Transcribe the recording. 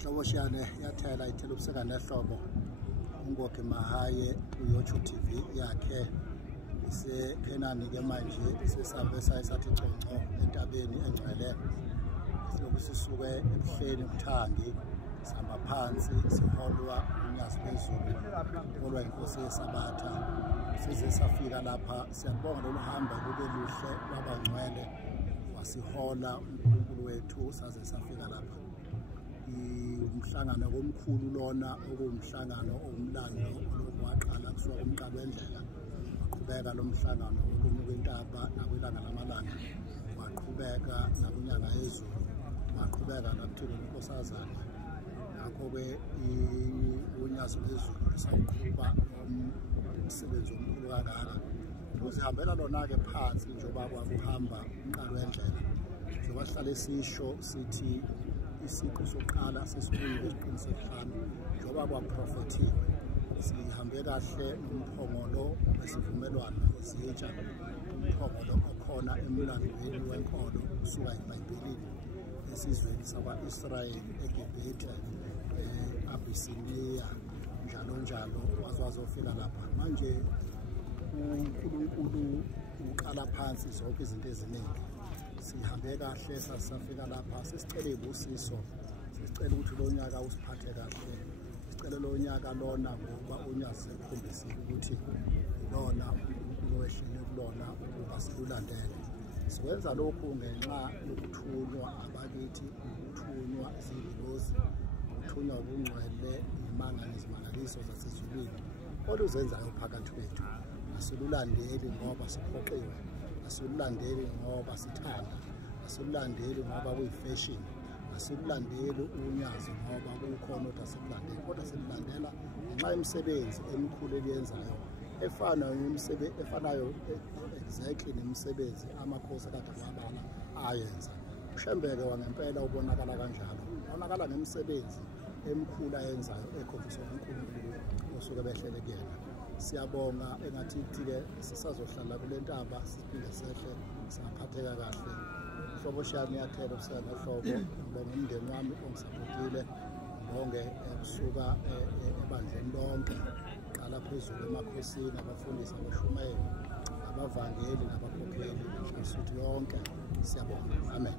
Inhloboshane yathela ithela ubuseka nehlobo ungoke mahaye ku-YouTube TV yakhe eKhanani ke manje sesabe sayisathi conco entabeni engcwele siloku sisuke ebuhleni ubuthangi sihamba phansi siholwa unyazi phezulu holwa inkosi yesabatha size safika lapha. Siyabonga lolu hamba lube luhle lwabangcwele wasihola uNkulunkulu wethu saze safika lapha. Umhlangano omkhulu lona okuwumhlangano omlando olokwaqala kusuka kumqalo wendlela waqhubeka lo mhlangano olunyuka intaba nakwilanga lamalanga waqhubeka nakunyanga yezulu waqhubeka nakuthula inkosazana. Ngakho-ke unyazi lwezulu lisawuqhuba umsebenzi omkhulu kangaka uzihambela lona-ke phansi njengoba kwakuhamba umqalo wendlela njengoba sihlale sisho sithi isiqu sokuqala sesikhulu esiqinisekayo njengoba kwaprofethiwe sihambe kahle nomphongolo wesivumelwano esitsha umphongolo okhona emlandweni wenkolo kusuka eBhayibhelini esizweni sakwa-Israyeli eGibhithe Abisiniya njalo njalo wazofika lapha. Manje uNkulunkulu uqala phansi zonke izinto eziningi sihambe kahle sasafika lapha. Sisicela ibusiso sicela ukuthi lo nyaka usiphathe kahle sicela lo nyaka lona ngoba unyazi sekukhombisile ukuthi lona uNkulunkulu wehlele kulona ukuba silulandele. Sikwenza lokhu ngenxa yokuthunywa abakithi ukuthunywa izingilosi ukuthunywa ubungcwele imanga nezimangaliso zasezulwini oluzenzayo phakathi kwethu. Asilulandeli ngoba siphoqiwe, asilulandeli ngoba sithanda, asilulandeli ngoba kuyifashion, asilulandeli unyazi ngoba kukhona ukuthi asilulandeli, kodwa silulandela ngenxa yemisebenzi emikhulu eliyenzayo efanayo exactly nemisebenzi amakhosi kade wabala ayenza. Ushembeke wangempela ubonakala kanjalo, ubonakala ngemisebenzi emikhulu ayenzayo ekhombisa uNkulunkulu osuke behlele kuyena. Siyabonga engathi-ke sisazohlala kule ntaba siphinde sehle singaphatheka kahle. Inhloboshane yathela ubuseka nehlobo. Ngibonga umndeni wami ongisapotile, ngibonge kusuka ebandleni lonke qala phezulu emakhosini abafundisi abashumayeli abavangeli nabakhokheli nabasuthi yonke. Siyabonga. Amen.